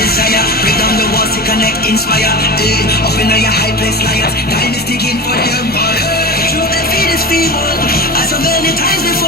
desire. Break down the walls to connect, inspire. Up in your high place liars. Time is ticking for the empire. Truth that feed is feeble. As so many times before.